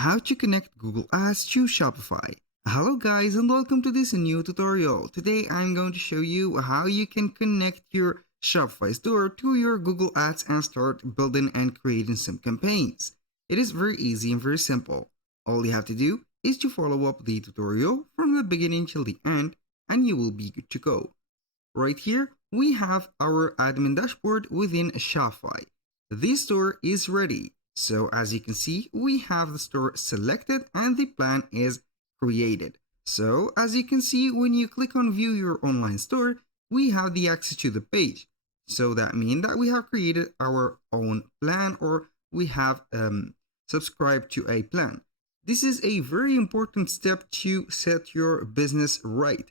how to connect Google Ads to Shopify. Hello guys and welcome to this new tutorial. Today I'm going to show you how you can connect your Shopify store to your Google Ads and start building and creating some campaigns. It is very easy and very simple. All you have to do is to follow up the tutorial from the beginning till the end and you will be good to go. Right here we have our admin dashboard within Shopify. This store is ready. So as you can see, we have the store selected and the plan is created. So as you can see, when you click on view your online store, we have the access to the page. So that means that we have created our own plan or we have subscribed to a plan. This is a very important step to set your business right.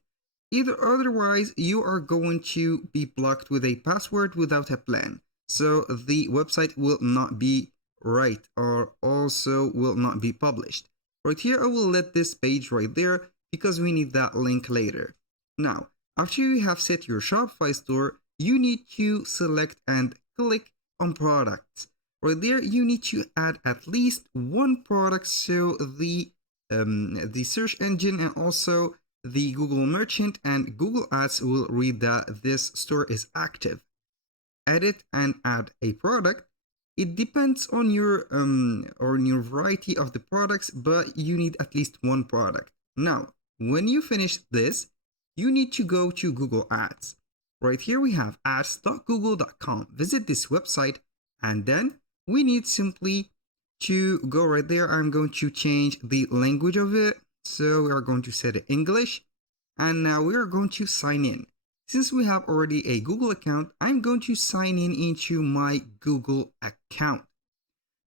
Either otherwise, you are going to be blocked with a password without a plan. So the website will not be right or also will not be published. Right here I will let this page right there because we need that link later. Now after you have set your Shopify store, you need to select and click on products. Right there you need to add at least one product so the search engine and also the Google merchant and Google Ads will read that this store is active. Edit and add a product. It depends on your variety of the products, but you need at least one product. Now, when you finish this, you need to go to Google Ads. Right here we have ads.google.com. Visit this website and then we need simply to go right there. I'm going to change the language of it. So we are going to set it English and now we are going to sign in. Since we have already a Google account, I'm going to sign in into my Google account.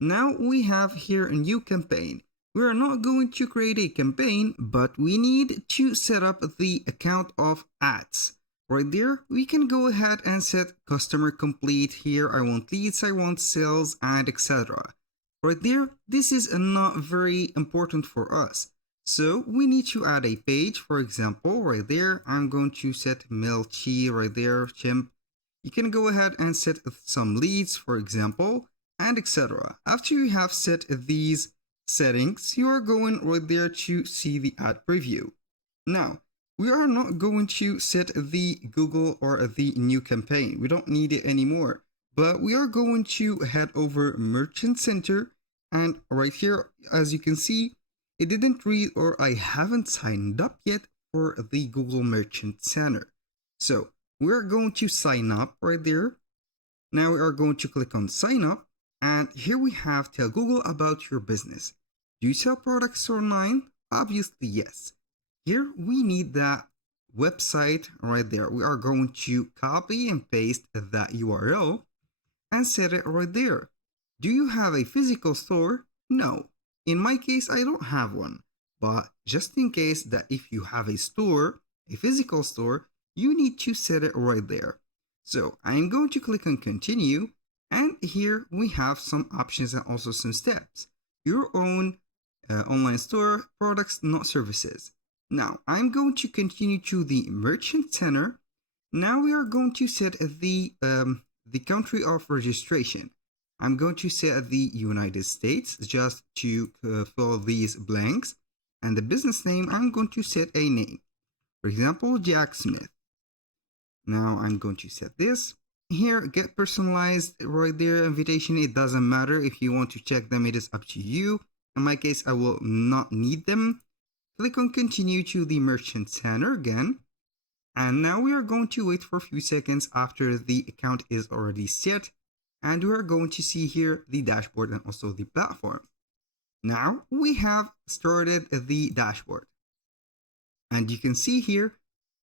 Now we have here a new campaign. We are not going to create a campaign, but we need to set up the account of ads. Right there, we can go ahead and set customer complete. Here I want leads, I want sales, and etc. Right there, this is not very important for us. So we need to add a page. For example, right there, I'm going to set Melchi right there, chimp. You can go ahead and set some leads, for example, and etc. After you have set these settings, you are going right there to see the ad preview. Now, we are not going to set the Google or the new campaign. We don't need it anymore, but we are going to head over Merchant Center. And right here, as you can see, it didn't read or I haven't signed up yet for the Google Merchant Center. So we're going to sign up right there. Now we are going to click on sign up and here we have tell Google about your business. Do you sell products online? Obviously yes. Here we need that website right there. We are going to copy and paste that URL and set it right there. Do you have a physical store? No. In my case, I don't have one, but just in case that if you have a store, a physical store, you need to set it right there. So I'm going to click on continue and here we have some options and also some steps. Your own online store, products, not services. Now I'm going to continue to the Merchant Center. Now we are going to set the country of registration. I'm going to set the United States just to fill these blanks. And the business name, I'm going to set a name. For example, Jack Smith. Now I'm going to set this. Here, get personalized right there, invitation. It doesn't matter if you want to check them. It is up to you. In my case, I will not need them. Click on continue to the Merchant Center again. And now we are going to wait for a few seconds after the account is already set. And we are going to see here the dashboard and also the platform. Now we have started the dashboard. And you can see here,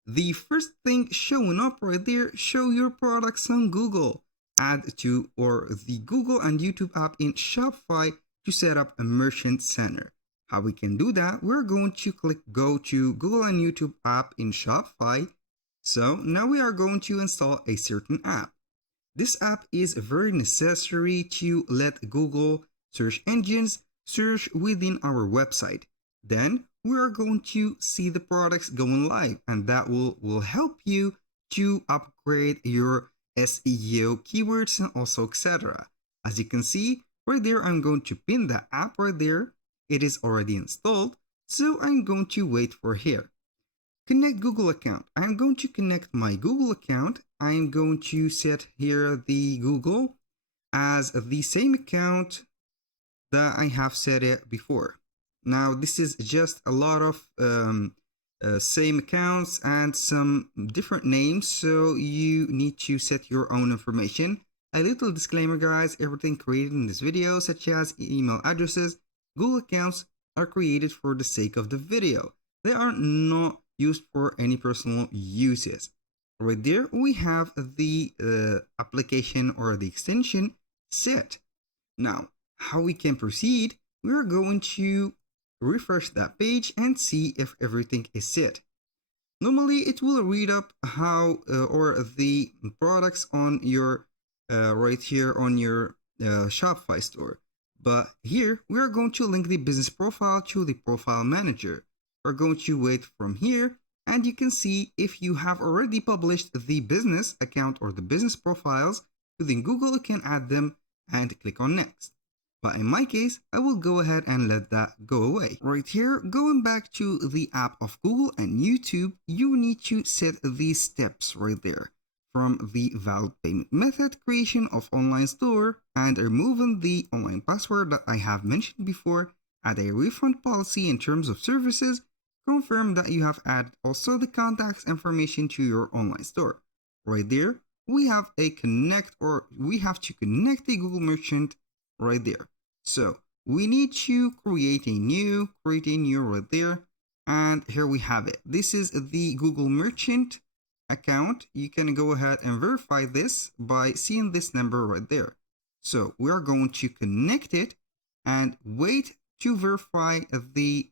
the first thing showing up right there, show your products on Google. Add to or the Google and YouTube app in Shopify to set up a merchant center. How we can do that? We're going to click go to Google and YouTube app in Shopify. So now we are going to install a certain app. This app is very necessary to let Google search engines search within our website. Then we are going to see the products going live and that will help you to upgrade your SEO keywords and also etc. As you can see right there, I'm going to pin that app right there it is already installed, so I'm going to wait for here. Connect Google account. I'm going to connect my Google account. I'm going to set here the Google as the same account that I have set it before. Now this is just a lot of same accounts and some different names, so you need to set your own information. A little disclaimer guys, everything created in this video such as email addresses, Google accounts are created for the sake of the video. They are not used for any personal uses. Right there we have the application or the extension set. Now how we can proceed, we're going to refresh that page and see if everything is set. Normally it will read up how or the products on your right here on your Shopify store. But here we are going to link the business profile to the profile manager. We're going to wait from here, and you can see if you have already published the business account or the business profiles within Google, you can add them and click on next. But in my case, I will go ahead and let that go away. Right here, going back to the app of Google and YouTube, you need to set these steps right there. From the valid payment method, creation of online store, and removing the online password that I have mentioned before, add a refund policy in terms of services, confirm that you have added also the contacts information to your online store. Right there, we have a connect, or we have to connect the Google merchant right there. So we need to create a new right there, and here we have it. This is the Google merchant account. You can go ahead and verify this by seeing this number right there. So we are going to connect it and wait to verify the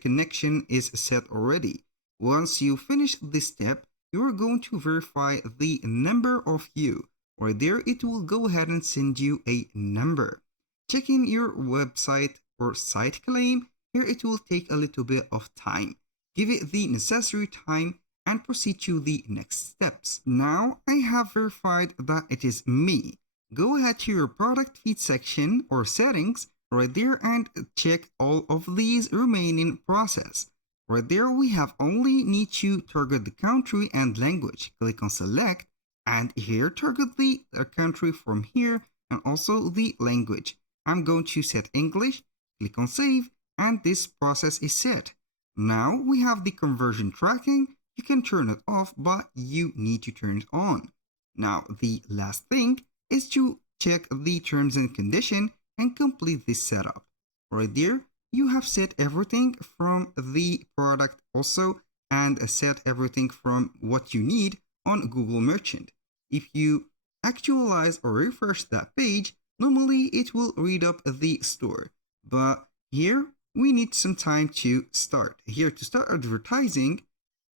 connection is set already. Once you finish this step, you are going to verify the number of you. Right there, it will go ahead and send you a number. Checking your website or site claim, here it will take a little bit of time. Give it the necessary time and proceed to the next steps. Now I have verified that it is me. Go ahead to your product feed section or settings right there and check all of these remaining process. Right there we have only need to target the country and language. Click on select, and here target the country from here and also the language. I'm going to set English, click on save, and this process is set. Now we have the conversion tracking. You can turn it off, but you need to turn it on. Now the last thing is to check the terms and condition and complete this setup. Right there, you have set everything from the product also and set everything from what you need on Google Merchant. If you actualize or refresh that page, normally it will read up the store. But here we need some time to start. Here to start advertising,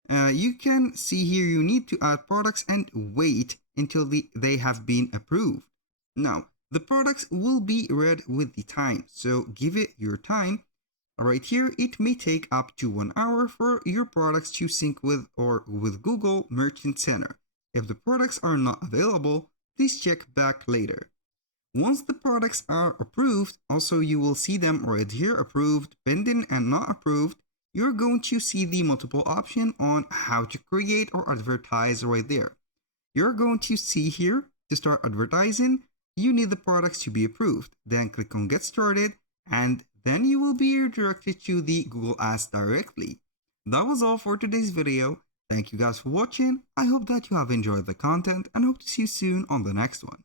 you can see here you need to add products and wait until they have been approved. Now, the products will be read with the time, so give it your time. Right here, it may take up to 1 hour for your products to sync with Google Merchant Center. If the products are not available, please check back later. Once the products are approved, also you will see them right here, approved, pending, and not approved. You're going to see the multiple option on how to create or advertise right there. You're going to see here to start advertising, you need the products to be approved. Then click on get started, and then you will be redirected to the Google Ads directly. That was all for today's video. Thank you guys for watching. I hope that you have enjoyed the content and hope to see you soon on the next one.